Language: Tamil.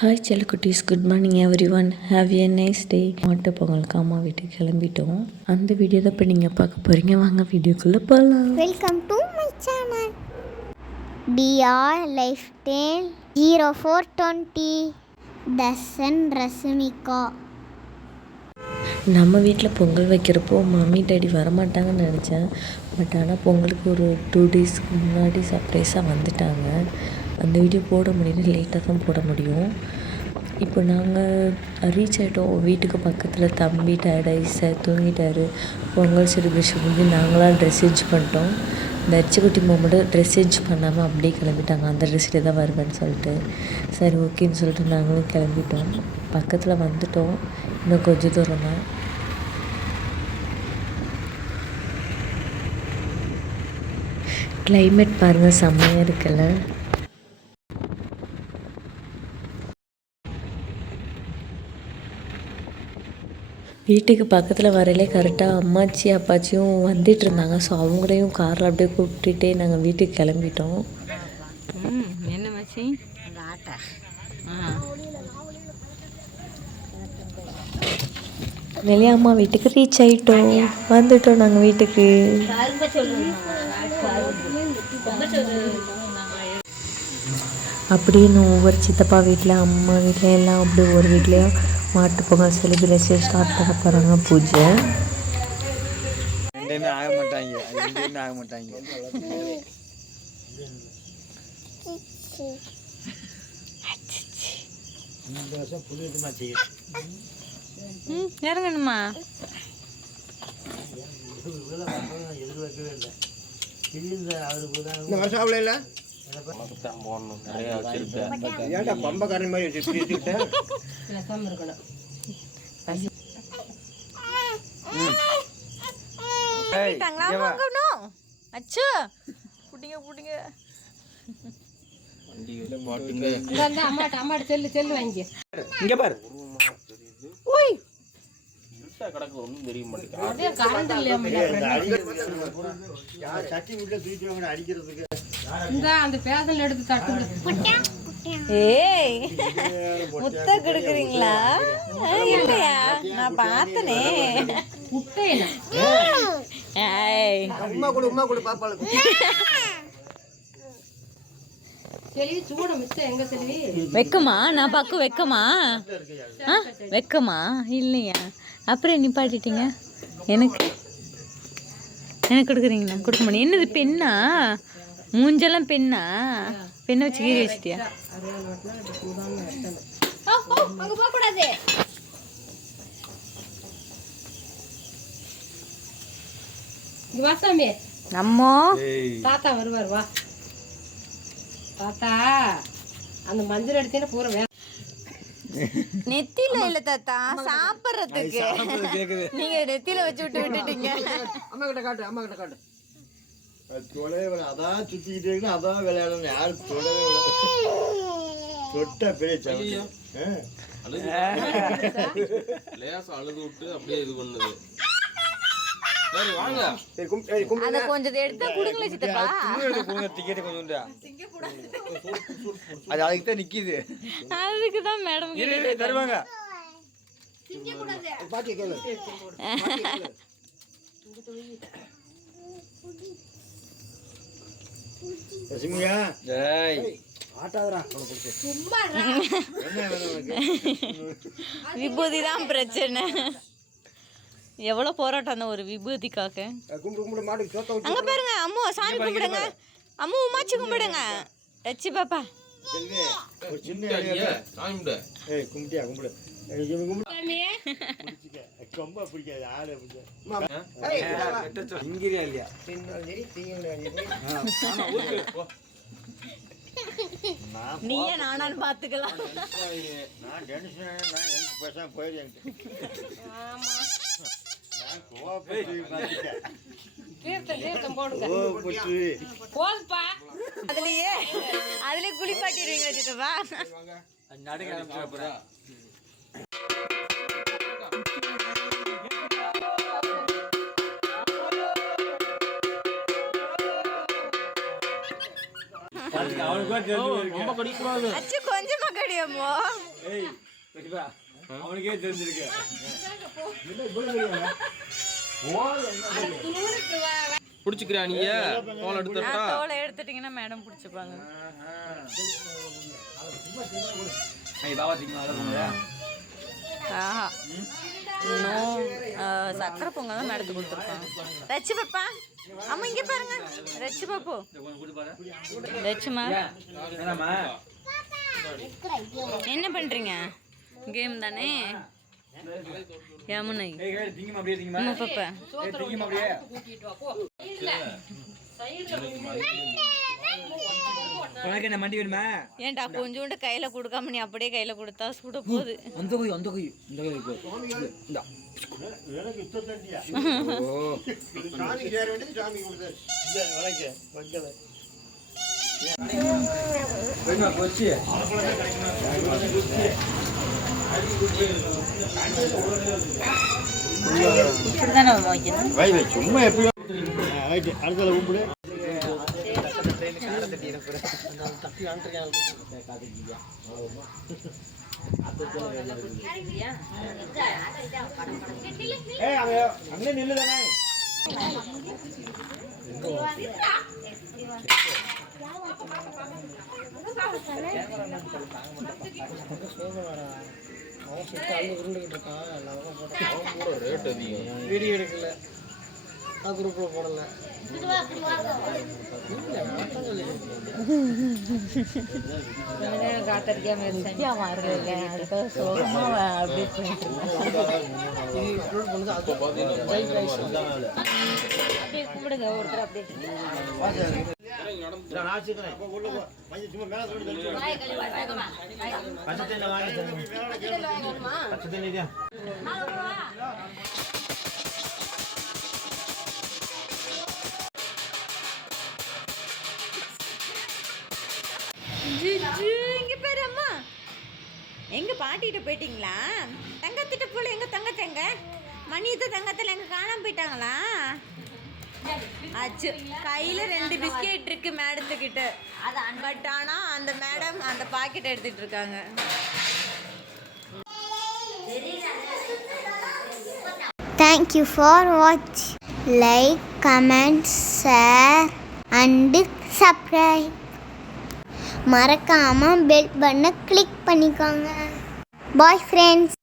Hi செல்லக்குட்டீஸ் good morning everyone have a nice day மாட்டு பொங்கலுக்கு அம்மா வீட்டுக்கு கிளம்பிட்டோம். அந்த வீடியோ தான் இப்போ நீங்கள் பார்க்க போகிறீங்க வாங்க வீடியோக்குள்ளே போகலாம் welcome to my channel TR life tale zero four twenty Dasun ரசுமிகா நம்ம வீட்டில் பொங்கல் வைக்கிறப்போ மம்மி டேடி வரமாட்டாங்கன்னு நினச்சேன். பட் ஆனால் பொங்கலுக்கு ஒரு டூ டேஸ்க்கு முன்னாடி சர்ப்ரைஸாக வந்துட்டாங்க. அந்த வீடியோ போட முடியல லேட்டாக தான் போட முடியும். இப்போ நாங்கள் ரீச் ஆகிட்டோம் வீட்டுக்கு பக்கத்தில் தம்பி டயர்டாகி சார் தூங்கிட்டாரு. பொங்கல் செலிப்ரேஷன் வந்து நாங்களாம் ட்ரெஸ் சேஞ்ச் பண்ணிட்டோம். இந்த அச்சுக்குட்டி மட்டும் ட்ரெஸ் சேஞ்ச் பண்ணாமல் அப்படியே கிளம்பிட்டாங்க. அந்த ட்ரெஸ்ஸில் தான் வருவேன்னு சொல்லிட்டு. சரி ஓகேன்னு சொல்லிட்டு நாங்களும் கிளம்பிட்டோம். பக்கத்தில் வந்துட்டோம். இன்னும் கொஞ்சம் தூரம் தான். கிளைமேட் பாருங்கள் செம்மையாக இருக்குல்ல. வீட்டுக்கு பக்கத்தில் வரையிலே கரெக்டாக அம்மாச்சி அப்பாச்சியும் வந்துட்டு இருந்தாங்க. ஸோ அவங்களையும் காரில் அப்படியே கூப்பிட்டுட்டே நாங்கள் வீட்டுக்கு கிளம்பிட்டோம். என்ன மச்சி? வெளியே அம்மா வீட்டுக்கு ரீச் ஆகிட்டோம் வந்துட்டோம் நாங்கள் வீட்டுக்கு. அப்படின்னு ஒவ்வொரு சித்தப்பா வீட்டில் அம்மா வீட்டில் எல்லாம் அப்படி ஒவ்வொரு வீட்லேயும் மாட்டு பொங்கல் செலிப்ரேஷன் ஸ்டார்ட் பண்ண போகிறாங்க பூஜை. ரெண்டுமே ஆக மாட்டாங்க. ரெண்டுமே ஆக மாட்டாங்க. இந்த வருஷம் இறங்கணுமா எதிர்பார்க்கவே இல்லை. தான் வருஷம் அவ்வளோ இல்லை ஏன்டா பம்பக்காரன் மாதிரி வச்சு வச்சுக்கிட்டேன் இங்க வா. அச்சு. புடிங்க புடிங்க. இங்க பாரு. யார் சட்டி வீட்டுல தூக்கி வாங்க அடிக்கிறதுக்கு? ஏய் முத்த கொடுக்குறீங்களா? இல்லையா? நான் பார்த்தனே. ஏய். உமா கொடு உமா கொடு பாப்பாளுக்கு வெக்கமா? நான் பக்கு வெக்கமா? ஆ வெக்கமா? இல்லையா? அப்புறம் நிப்பாட்டிட்டீங்க? எனக்கு எனக்கு கொடுக்குறீங்களா? கொடுக்க முடியும். என்னது பெண்ணா? மூஞ்செல்லாம் பெண்ணா? பெண்ணை வச்சு கீறி வச்சிட்டியா? அங்க போக கூடாது. நம்ம? தாத்தா வருவார் வா. தாத்தா அந்த மஞ்சள் எடுத்தீங்கன்னா பூரா வே நெத்தியில இல்ல தாத்தா சாப்பிடுறதுக்கு. நீங்க நெத்தியில வச்சு விட்டு விட்டுட்டீங்க. அம்மா கிட்ட காட்டு அம்மா கிட்ட காட்டு. தொடவே அதான் இருக்கு அதான் விளையாடணும் யாரு தொடவே தொட்ட பெரிய சவுண்டு. லேசா அழுது விட்டு அப்படியே இது பண்ணுது. சரி வாங்க. சரி, கும்- ஏய், கும்- அத கொஞ்சம் எடுத்து குடுங்களேன் சித்தப்பா. கும்பிடு, கொடுங்க, ticket கொஞ்சம் உண்டா? அது அதுக்கு தான் நிக்குது. அதுக்கு தான் மேடம் இரு, இரு, தருவாங்க. பாட்டி கேளு. ரசிமியா ஏய் வேணும் உனக்கு விபூதி. தான் பிரச்சனை. எவ்வளவு போராட்டம் அந்த ஒரு விபூதிக்காக. அங்க பாருங்க அம்மு சாமி கும்பிடுங்க. அம்மு உமாச்சி கும்பிடுங்க. ரச்சி பாப்பா. கும்பிட்டியா கும்பிடு. ரொம்ப பிடிக்காது ஆளு பிடிக்காது. இங்கிரியா இல்லையா? நீயே நானான்னு பாத்துக்கலாம். நான் டென்ஷன் நான் எனக்கு பேசாம போயிடுறேன் அதுலயே அதுலயே குளிப்பாட்டிடுவீங்களா சித்தப்பா? நடுங்க அச்சு கொஞ்சமா கடியமோ அவனுக்கே தெரிஞ்சிருக்கு. பிடிச்சிக்கிறியா நீ? தோல் எடுத்துட்டா நான் தோலை எடுத்துட்டீங்கன்னா மேடம் பிடிச்சிப்பாங்க. ஆஹா. இன்னும் சக்கரை பொங்கல் தான் மேடத்துக்கு கொடுத்துருப்பாங்க ரச்சு பாப்பா அம்மா இங்கே பாருங்க. ரச்சு பாப்பு. ரச்சுமா. என்ன பண்றீங்க? கேம் தானே? யமுனை அம்மா பாப்பா. உனக்கு என்ன மண்டி வேணுமா? ஏன்டா கொஞ்சோண்டு கையில கொடுக்காம நீ அப்படியே கையில கொடுத்தா சுட போகுது. அந்த கை அந்த கை இந்த கை இப்போ இந்தா. எனக்கு இஷ்டத்தண்டியா சாமிக்கு சேர வேண்டியது சாமி கொடுத்தாரு இந்த விளக்கு வைக்கல வேணுமா போச்சு இப்படிதானே வைக்கணும் வை வை சும்மா எப்பயும் ரைட்டு. அடுத்தல கும்பிடு. ஏய் அங்க அங்கே நில்லு தானே ரேட் அதிகம். வீடியோ எடுக்கல. நான் குரூப்பில் போடல நித்யாமா இருக்குல்ல அதுக்காக சோகமா அப்படியே போயிட்டு அப்படியே கும்பிடுங்க ஒருத்தர் அப்படியே. பச்சை தண்ணி வாங்க பச்சை தண்ணி இங்கே பேர் அம்மா எங்க பாட்டிகிட்ட போயிட்டீங்களா? தங்கத்திட்ட போல எங்க தங்கத்தங்க? மணியத்த தங்கத்தில் எங்கே காணாமல் போயிட்டாங்களா? அச்சு கையில் ரெண்டு பிஸ்கெட் இருக்கு மேடத்துக்கிட்ட. பட் ஆனால் அந்த மேடம் அந்த பாக்கெட் எடுத்துகிட்டு இருக்காங்க. Thank you for watch. Like, comment, share and மறக்காமல் மறக்காம பெல் பட்டனை கிளிக் பண்ணிக்கோங்க. Bye friends